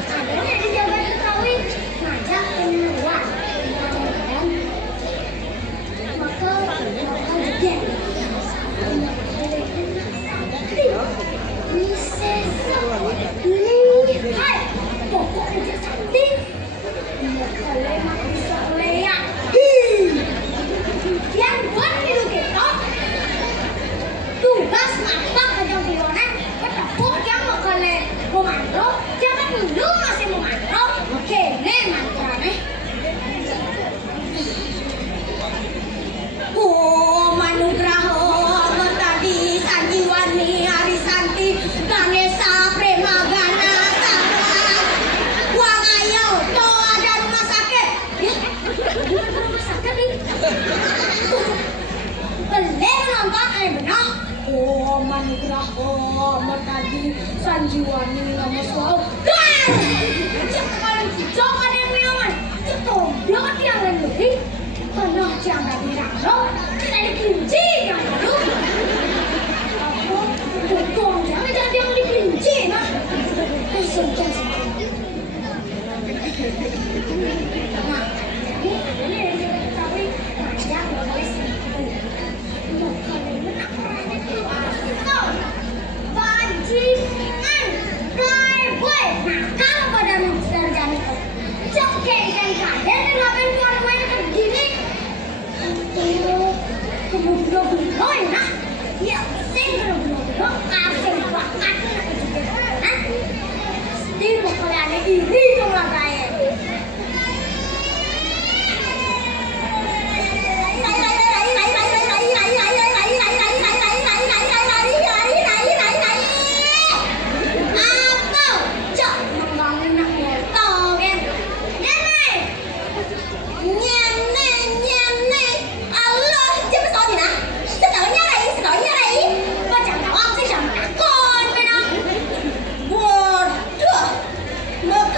Adanya di Jawa Betawi ngajak kenalan. Maka juga bisa lihat pokoknya cantik. Kalau emang bisa lihat, yang buat hidup kita tugas apa kadang pilonan ketepuk yang mau mantrok jangan dulu masih mau mantrok kene mantrane manugraho bertadi sanjiwani arisanti Ganesha Premagana Sakra Wangayo to ada rumah sakit ya rumah sakit nih boleh nonton benar manugraho bertadi sanjiwani Namaskara jangan yang meyawan cetok yang lain lebih penuh jangan dirangkau kita dikunci yang lalu aku betul jangan yang dikunci mah langsung jangan nah ini tapi ngajak guys bajingan playboy nah kalau pada sarjana cok kayak ikan kaden dan ngapain keluar rumahnya begini kemudian nah ya sing kemudian kasih bakat pasti mau kalian ini dong lah kayak Hãy subscribe cho kênh Ghiền Mì Gõ để không bỏ lỡ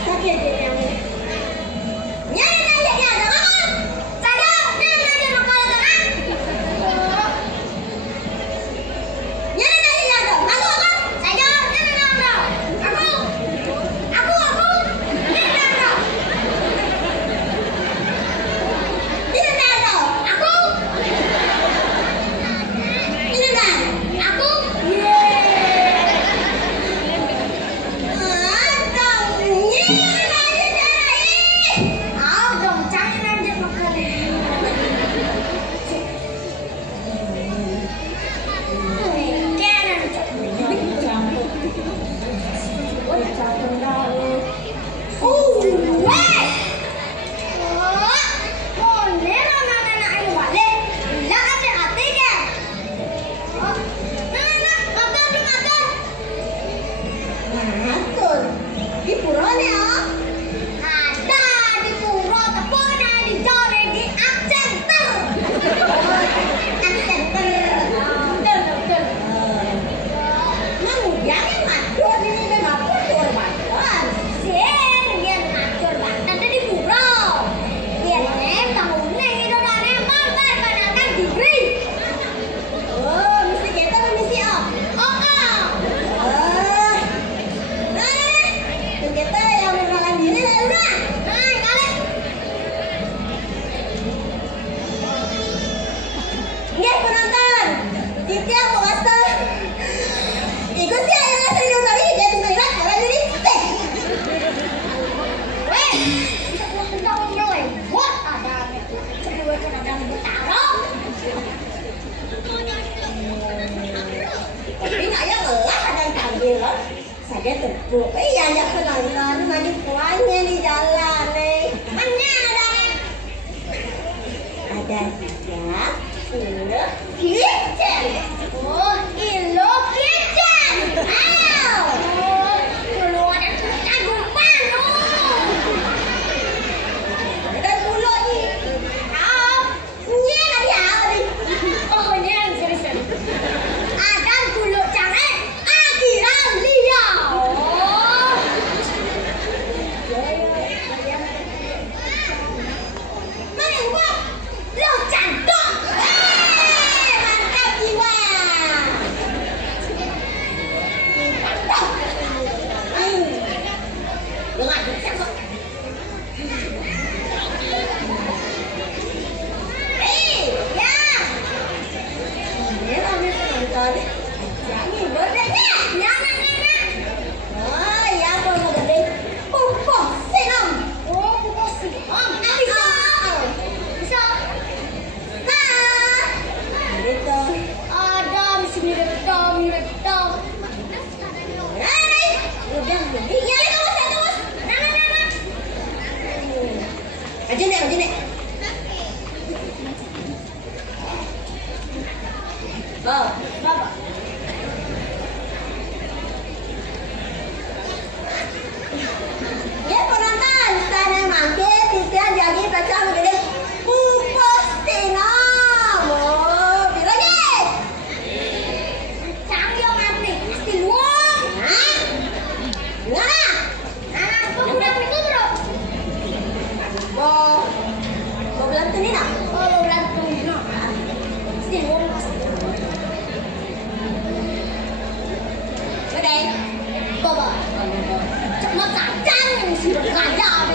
Sakit ya. Nyari nanya ya, kamu. Sadar, Tiap puasa. Iku sih yang asli nonton ini jadi melihat orang jadi teh. Weh, bisa pulang tentang melewat ada kedua kadang bertarung. Tapi nak yang ngelah ada yang tampil loh. Saya tepuk. Iya ya penonton maju puannya di jalan nih. Mana ada? Ada tiga, sepuluh, kitchen. Oh, ilo kitchen. Ayo. Oh, dulu ada kagumpan loh. Ada pulau nih. Ah, Ini lagi apa nih? oh ini serius. Ada dulu cantik, akhiran liya. Oh. Mana yang gua? Lo cantik. Mantap jiwa. Mantap. Lu nggak bisa kok. Ya. Ini kami penonton. Jangan bodanya. Ya, nah. Oh, ya mau gede. Pupuk senam. Oh, bukan sih. Oh, bisa. Bisa. Nah. Gitu. Ada mirip dong. Nah, udah gede. Ya, terus. Nah. Maju nek. Oh, Bapak. ya penonton, sana mangke tidak jadi pecah menjadi pupus senam. Oh, bilangnya. Canggih mati. Pasti luang. Hah? Gimana? Nah, kok udah itu bro? Mau belantunin nak? Oh, lo berantem. Pasti luang pasti. Udah. Bapak. Cuma kacang yang sudah kacang.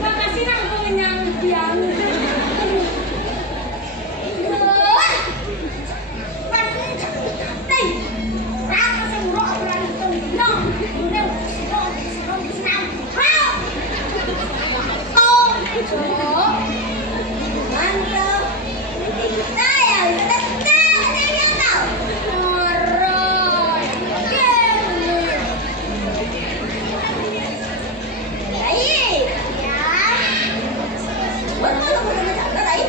Makasih nak aku menyangkian. Mantap. Saya bisa tenang tahu. Baik. Buat malu mau bercanda baik.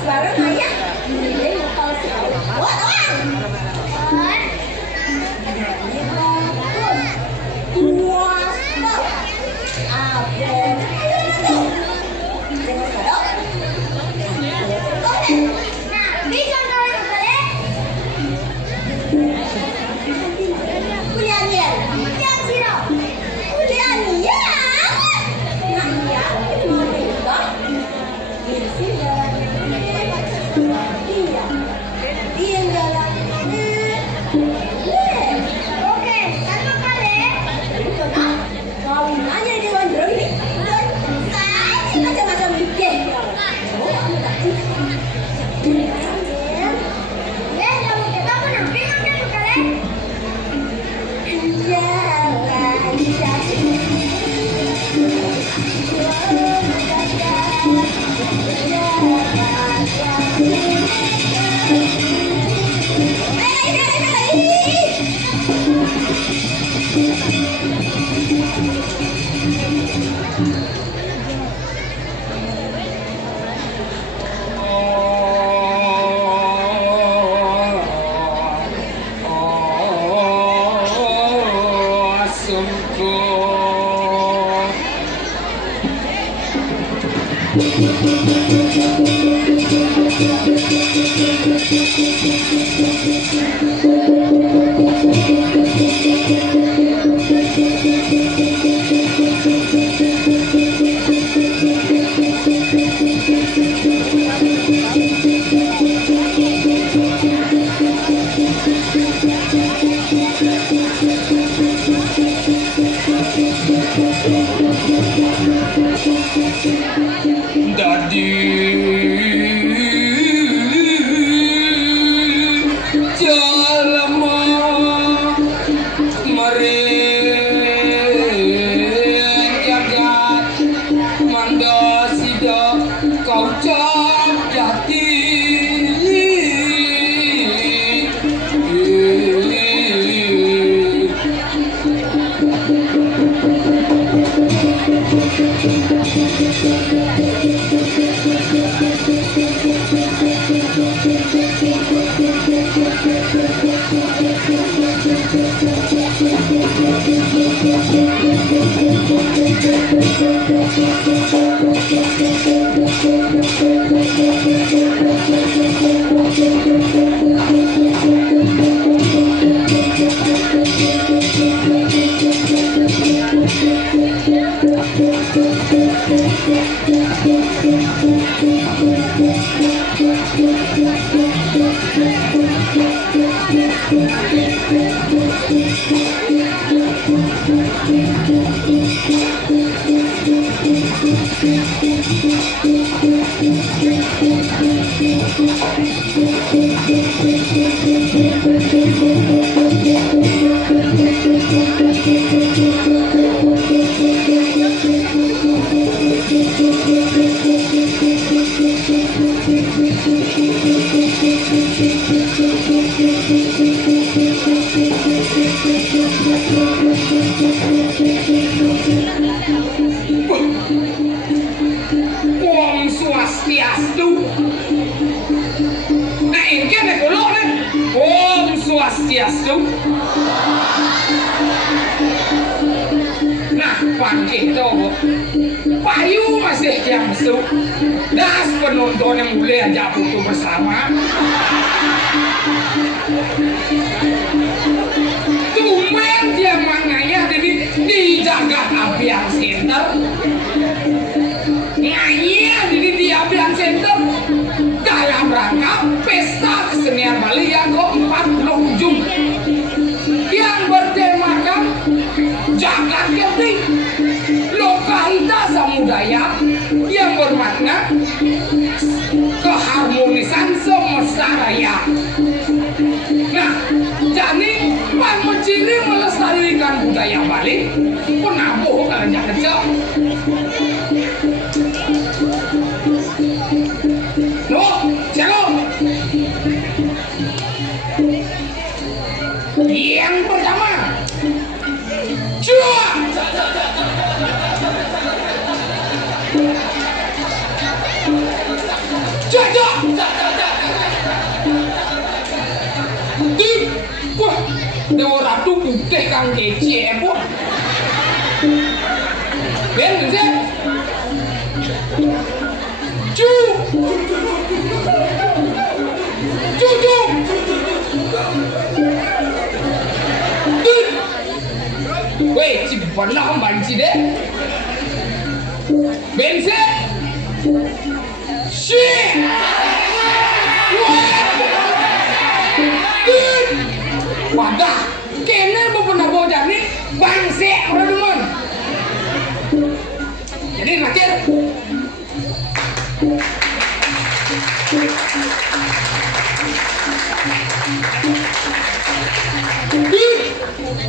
Barang ayah. Wah,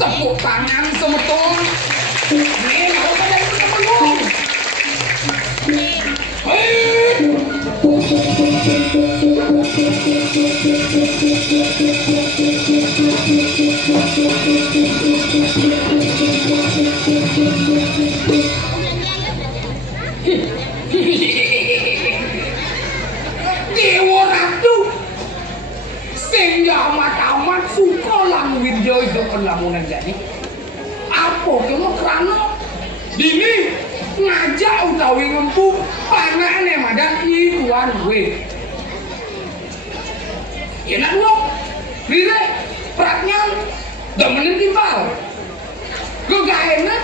Tepuk tangan semeton. Nih, kalau pada itu temen. Hei. tamat-tamat suka langwin yo itu kan lamunan jadi. Apa kemo krana dini ngajak utawi ngempu panane madan ikuan we. Enak dong, rire, pratnya, demenin timbal. Gegaena,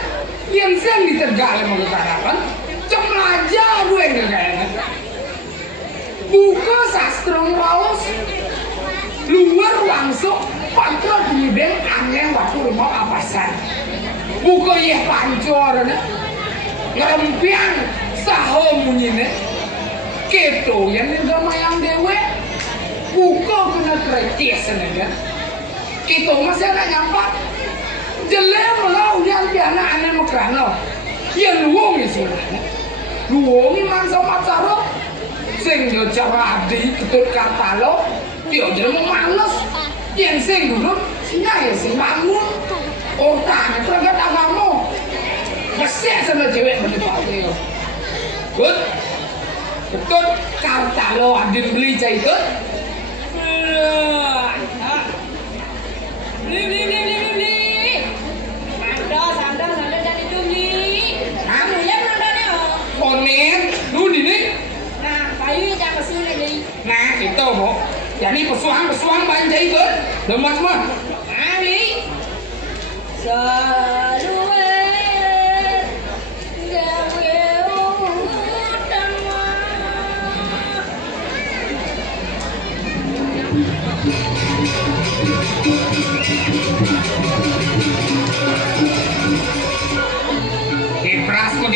yang sen ditergal emang ketarapan, cemlaja gue gegaena. Buka sastra raos, luar langsung, patra kemudian aneh waktu rumah apasan. Buka ya pancor, ngerempian, sahom munyine, keto yang nggak mayang dewe. Buka kena keretiasan aja. Kita masih ada nyampak. Jelek malah ujian piana aneh makrano. Ya luongi sebenarnya. Luongi mangsa macaro. Sing do cara abdi ketut kata lo. Dia jadi mau males. Yang sing dulu. Singa ya sing bangun. Oh tangan terangkat agama. Besar sama cewek berdepati. Good. Ketut kata lo abdi beli cah itu. Beli. Sandal jadi beli. Kamu yang nontonnya. Konen, lu ini. Nah, kayu jangan pesuh ini. Nah, itu mau. Jadi pesuang banyak itu. Lemas mah. Hari. Selalu.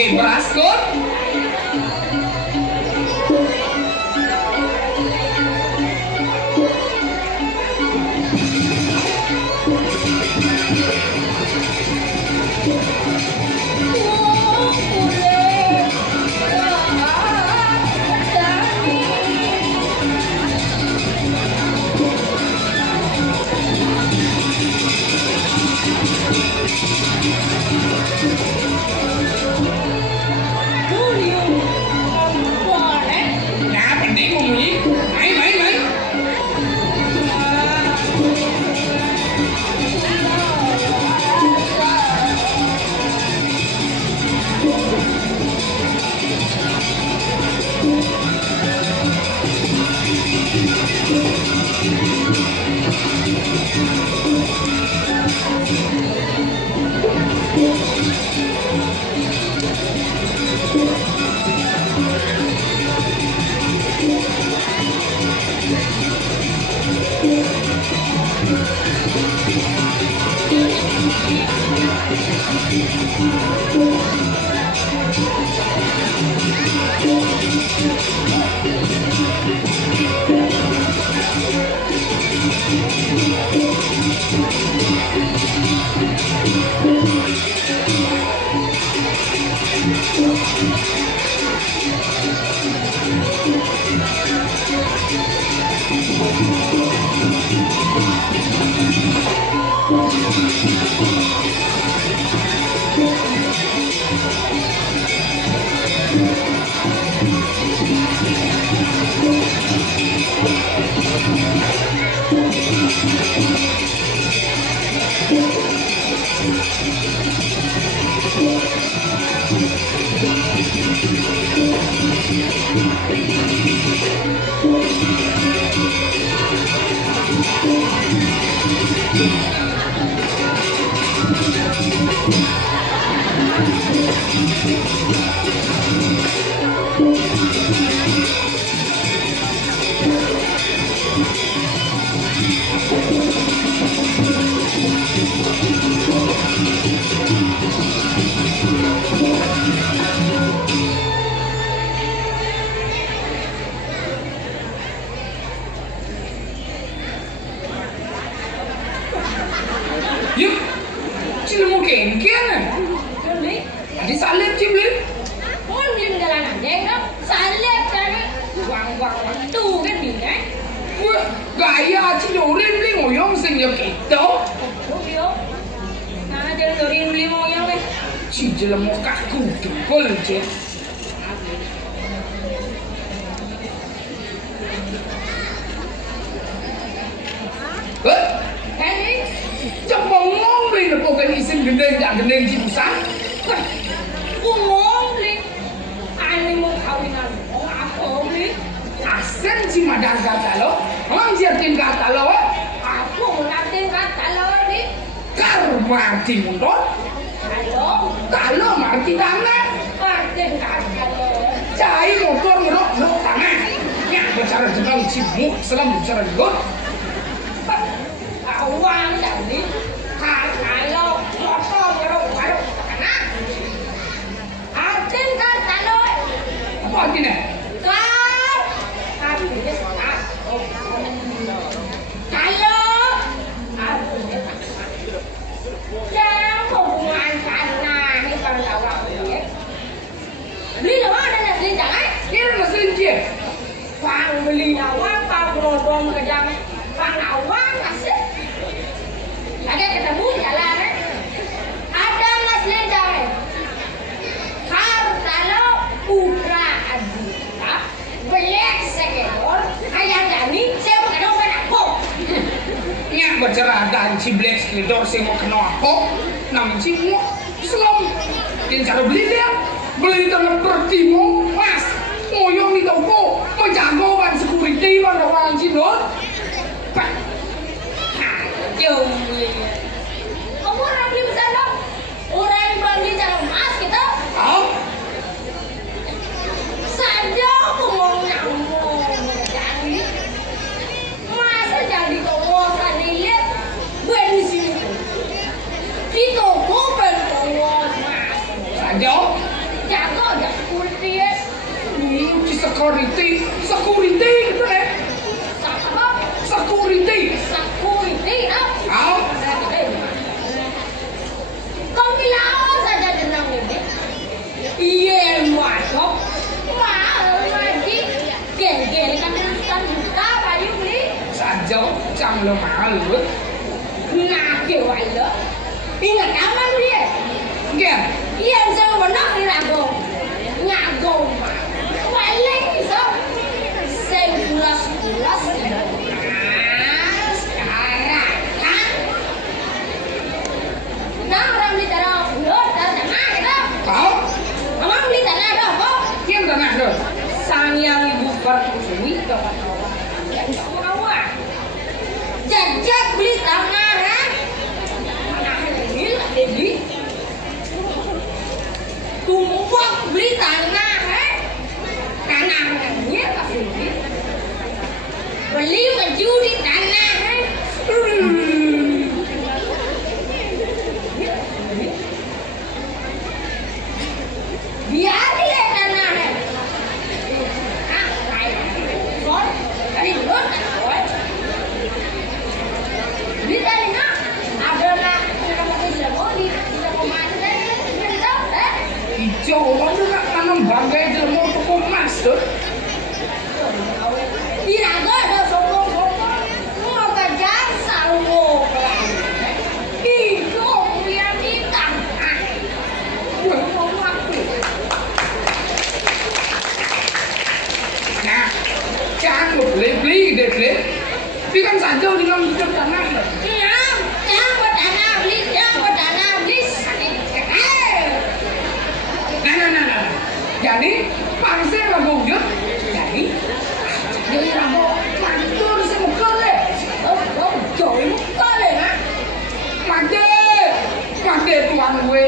Beras kok. Yuk, cilmu kengkeng. Beli. Tadi salib sih beli. Pun beli jalanan jenggot. Salib kan. Uang itu kan nih. Wah, gaya cidorin beli ngoyong sing yo gitu. Yo. Nah, jadi dorin beli moyang kan. Si jelemu kaku dukul cek. Ini Cepeng ngombe nepokan isin gendeng gak gendeng cipusan. ku ngomong ane mau kawinan apa beli Asen si madang kata lo, orang siapin kata lo, aku ngelatin kata lo beli kar marti mundur, kalau marti tangan, Martin kata lo cai motor ngerok tangan, ya bicara jebang cibuk, selam bicara got, awang jadi kalau motor ngerok tangan Martin kata lo apa artinya? kar artinya kar kalau artinya jangan hubungan karena ini kalau awak beli lo ada nasi jangan Kira mesin cie, Pang beli awang, pang berodong ke jam, pang awang masih. Lagi ketemu jalan ada nasi jangan. Kalau putra adita belek sekedor, ayam gani saya bukan orang aku. nyak bicara dan ciblek sekedor sih mau kena apa, nang cimu, selam, yang cara beli dia, beli tangan pertimo, mas. Moyong di toko, menjago ban security ban orang cindot. Jom beli. Kamu orang beli besar dong. Orang yang beli jalan emas kita. Tahu? Saja aku mau nyambung jadi. Masa jadi kawasan dilihat gue di sini. Di toko berkawas mas. Saja. Jago aja security ya. Di security gitu deh. Apa? Security. Security ah. Tahu? Kau bilang saja jenang ini. Iya masuk. Mahal lagi. Gel-gel kan ratusan juta bayu beli. Saja cang lo mahal lu. Nah, kewan lo. Ingat apa dia? Gen. Iya, saya benar di rago. Ngago mah. Balik so. Sebulas sekarang kan. Nah, orang beli tanah belum tanah itu. Tahu? Abang beli tanah ada apa? Yang tanah dong. Sang yang ibu pertui kawan-kawan. Kawan. Jajak beli tanah, ha? Tanah ini lah jadi. Tumpuk beli tanah, ha? Tanah ini lah jadi. Beli menjudi tanah, ha? Biar dia tanah, ha? Hijau orang tu nak tanam banggai jelma toko emas tu. Nah, jangan beli deh beli. Tapi kan saja dengan hidup tanah. Nah. Jadi pangsil rago jut. Jadi rago mantur semuka deh. Made tuan gue.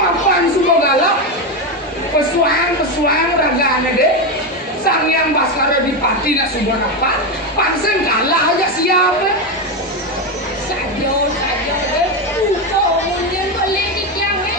Apaan semua galak? Pesuang raganya deh. Sang yang Baskara Dipati nak subur apa? Pangsil kalah aja siapa? Saja deh. Kau mungkin beli di tiang ni.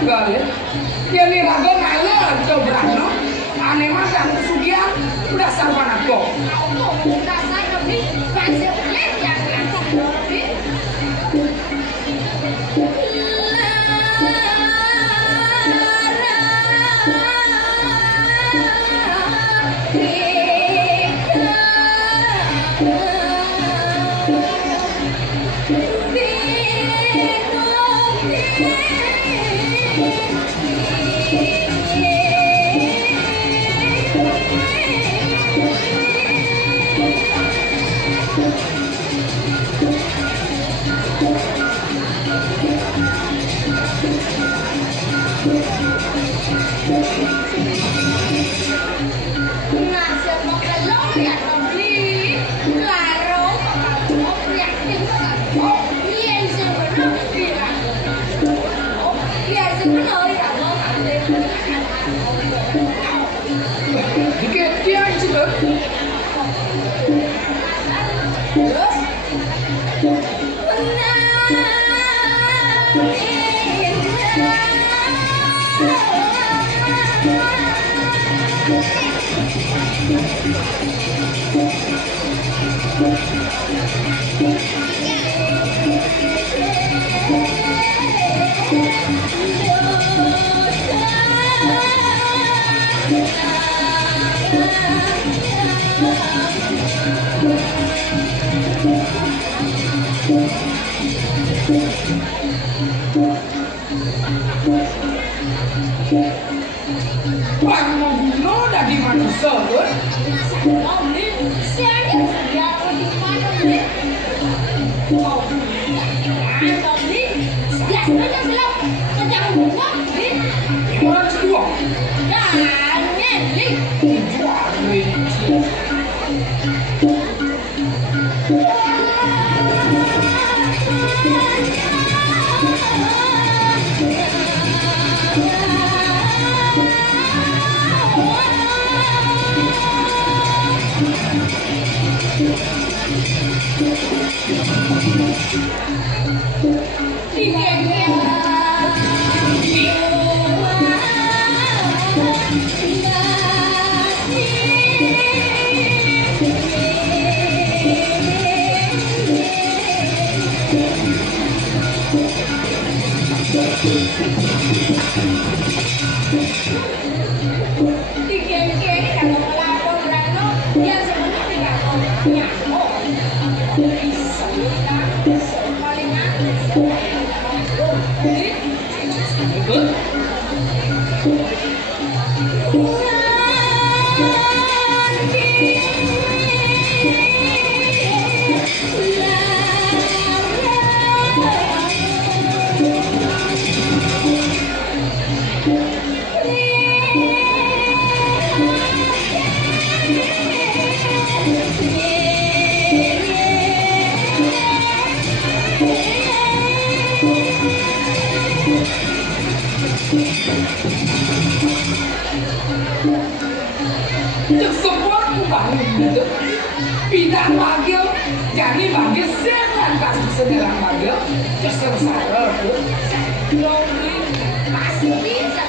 megal ya. Dia nih raga malah cobrano. Ane makan kesugihan dasar manako. Dasar lebih banyak yang lebih. Dikit dia juga. Wah, mau bunuh dari manusia, tuh. Orang kedua. Wah, Thực sự quá cũng bảo mình được. Vì đang bahagia, jadi bahagia jangan kasih sedang bahagia, just sengsara tuh. Masih bisa,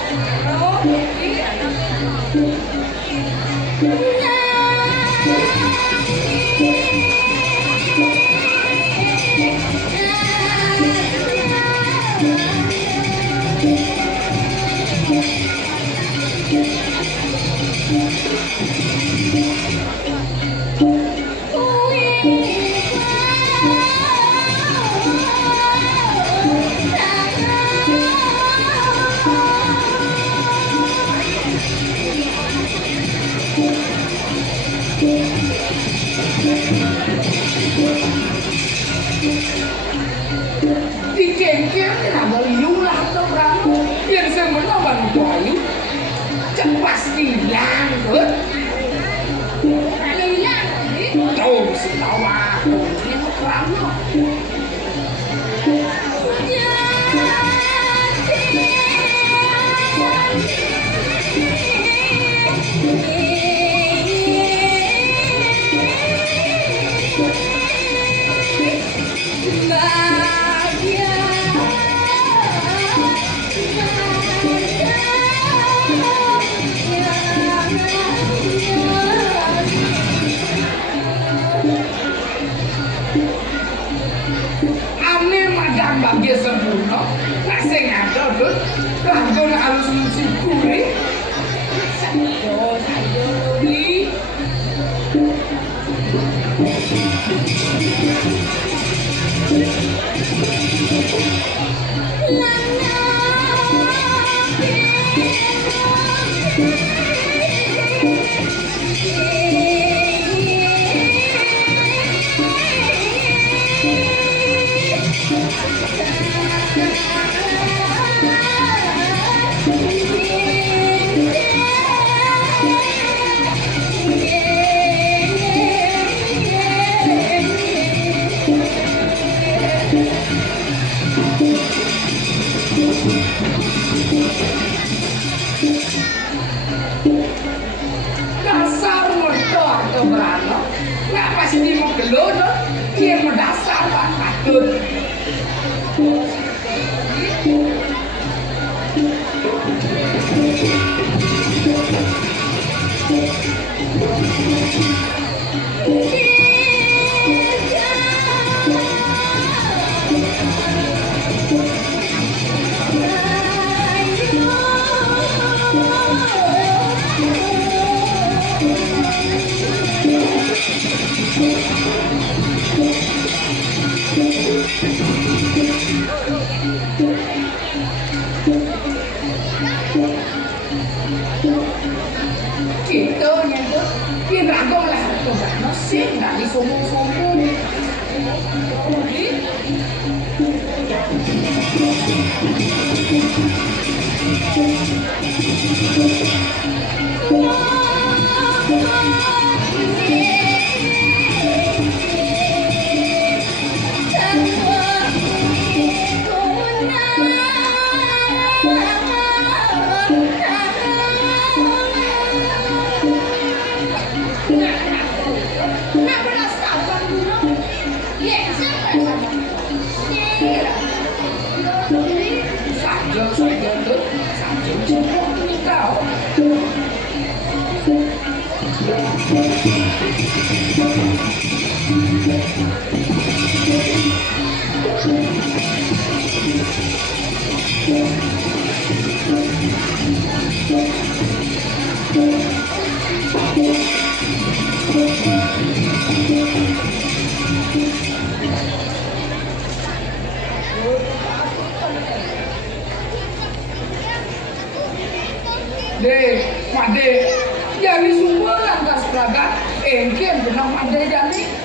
Dicengkel kenapa liulah tuh kamu? Yang sebenarnya bantu ayu, cepat hilang tuh. kalau hilang, Tuh si tawa, ini mau kerana. bahagia. bagian sempurna nak sing ada tuh kanggo harus mensyukuri saya beli dasar motor atau berano nggak pasti mau gelut dia mau dasar pak patut gitu nyentuh dia beragam lah satu berano sih nggak disombong-sombong Dek, Made, jadi semua langkah seraga, engken benar Made jadi.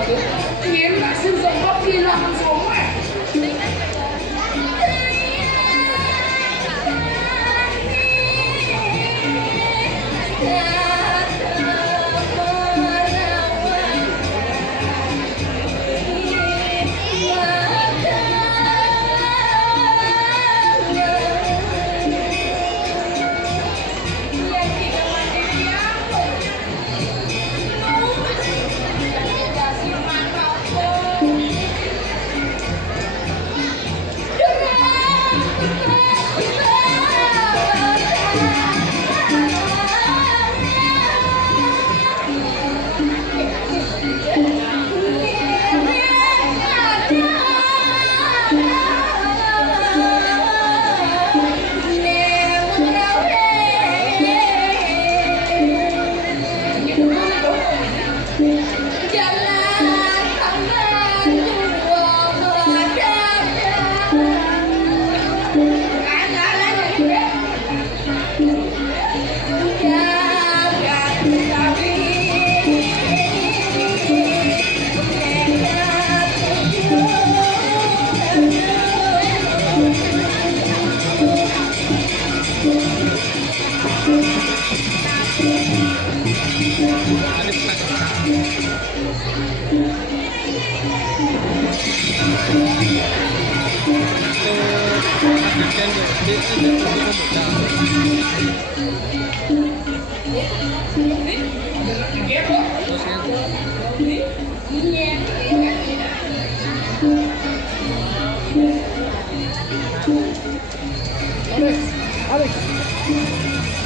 tuh. Ini masih sempat kehilangan semua.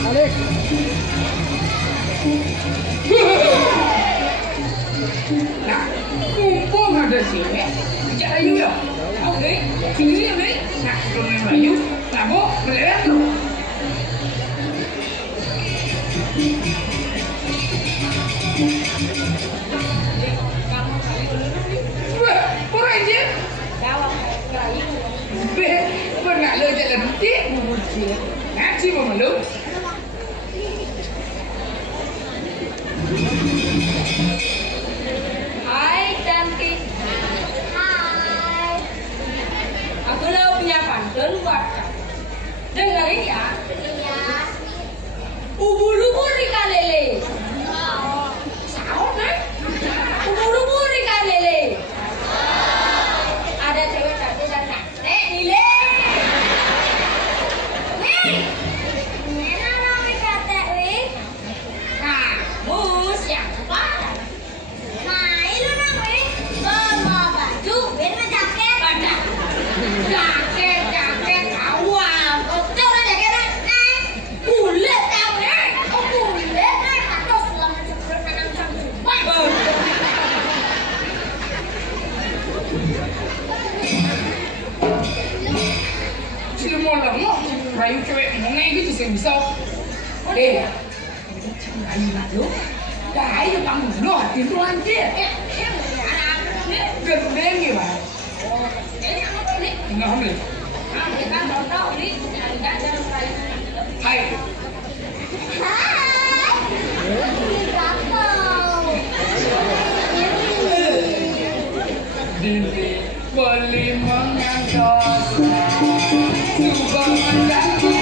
Alex. Nah, mumpung ada sini, ajak Ayu ya. Oke, sini ya, Nek. Nah, kalau Ayu, kamu melihat tuh. Wah, kurang aja. Pernah lo jalan dia, ngaji mau malu. Hai cantik. Hai. Aku lo punya pantun buat kamu. Dengerin ya. Iya. Ubur-ubur ikan lele. Sao nih? Ubur-ubur ikan lele. Ada cewek cantik dan cantik nile. Enak dong kata wih. Kamu siapa? Nah, itu dong wih. Bawa baju, biar jaket. Ada. Jaket awal. Coba jaketnya. Nah, Bulet kamu. oh boleh kan? Atau selama sebelum nanam sampai. Sila mo lang mo. Rayu cewek mo ngayon gitu sih bisa. Eh, Ayu malu. Dah ayo kamu lo hati tu nanti. Gede ni bah. Enggak hamil. Kita contoh ini enggak jalan kali. Hai. Dini beli mengangkat. Coba menjadi.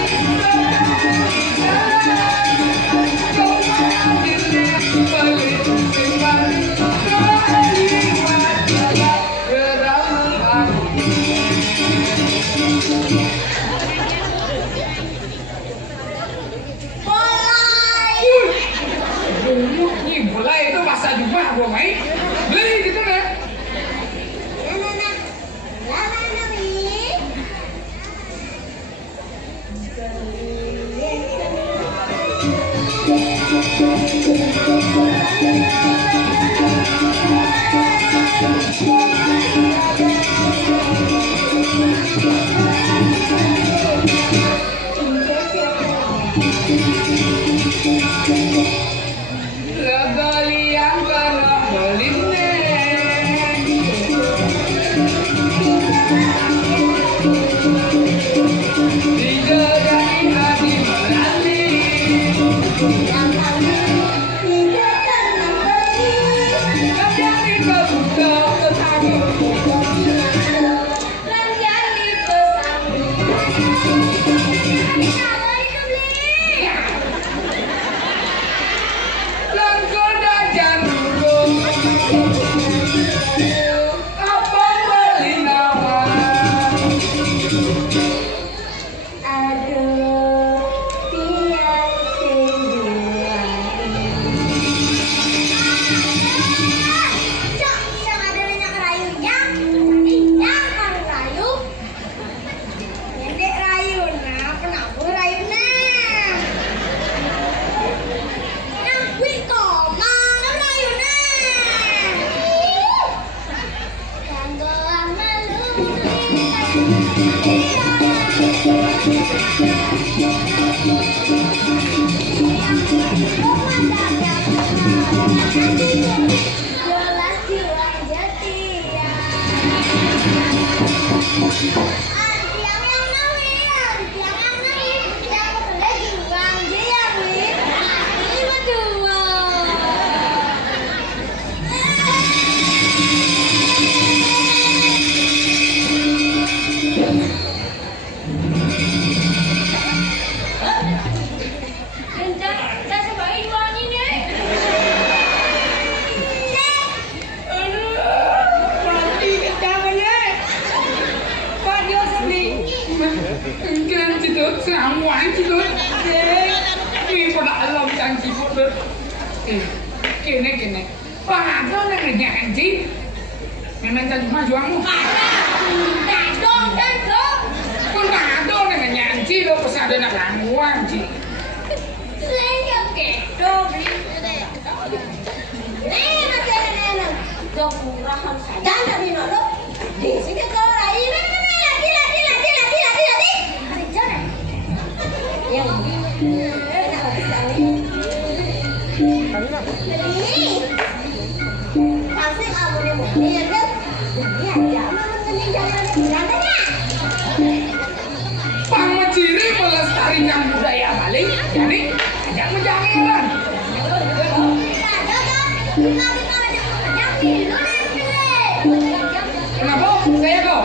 Mulai itu masa juga gua main beli gitu kan. Legalian karena beli Jelas jiwa jati ya. Tiang yang nawi, tiang yang nawi, yang sudah jiwang dia wih. Ini berdua. Saya sebagai iwan ini. Mati kecamannya. Pak dia sedih. Kan itu semua itu. Ini pada alam janji bodoh. Kene. Pada nang janji. Memang janji majuanmu. Nah dong dan dong. Pun pada nang janji lo pesada nak langguan ji. Saya kedo beli. Masih ada nenek. Kekurahan saya. Jangan di nono. Di sini kau rai. Lati. Hari jalan. Yang enak bisa nih. Jadi, pasti kamu nih mau ya kan? Jadi aja, mama mending jangan ada berantemnya. Pameciri melestarikan budaya Bali. Jadi ajak menjangan. Kenapa? Saya kau.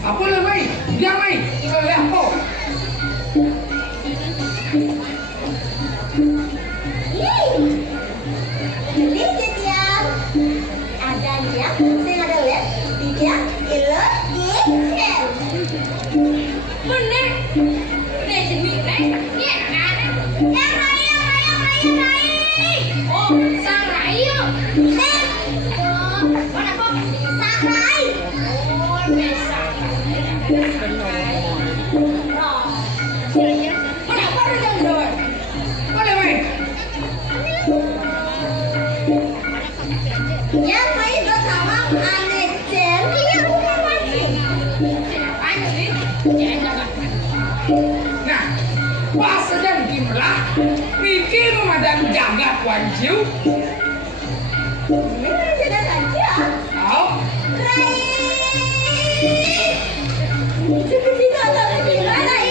Apa lah mai? Dia mai. Apa? Ini dia. Ada dia, saya ada lihat. Dia ilo ikan. Bener. Nih sini nih. Iya kan? Yang lain. Oh, sang rayu. Mana kok? Sarai. Oh, desa. Kenapa ada yang dor? Boleh mai. Yang main dot sama aneh jen. Iya, bukan lagi. Ayo nih. Nah, pas sedang dimlah, mikir memadang jagat wanjiu. Ini kan sudah saja. Tahu? Rai. Seperti kata gimana Rai?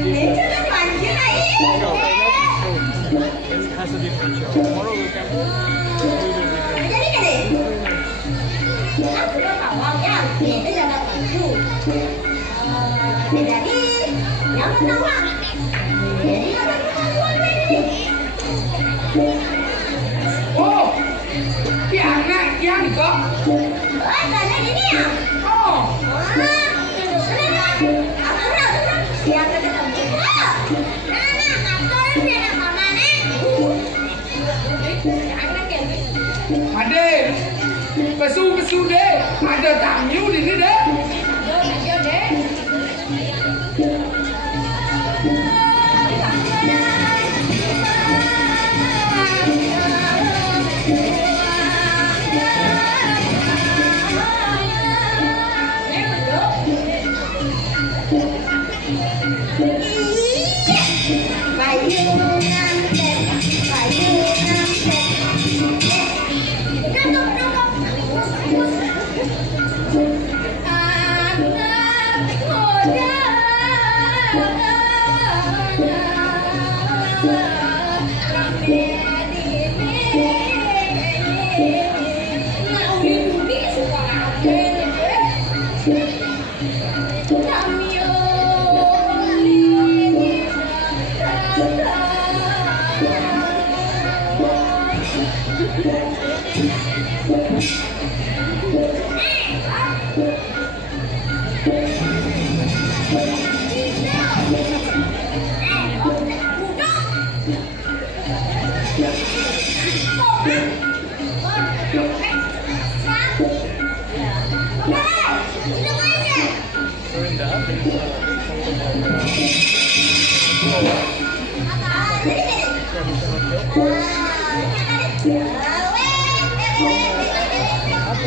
Ini sudah manja Rai. Has a different show. Tomorrow we can. Jadi kan deh. Aku udah kawal ya, ini jaga tuju. Jadi, yang pertama, ini ada kemampuan ini. Oh, piana yang kok. Oh, tanya ini ya. Oh, Siapa ketemu? ada. Pesu deh. Ada tamu di sini deh. Ayo deh.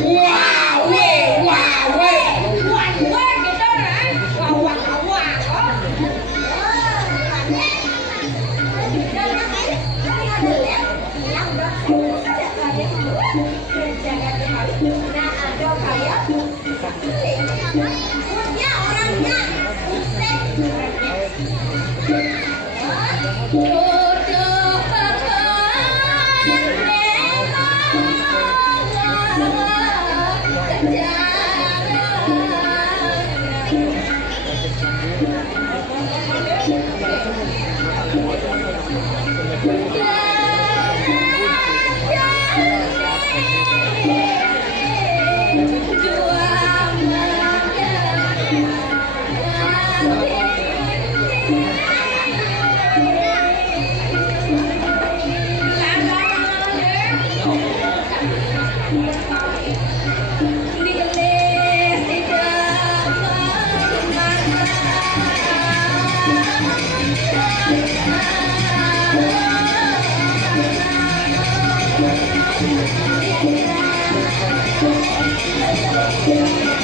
Wow, weh. Punya orangnya. Thank you.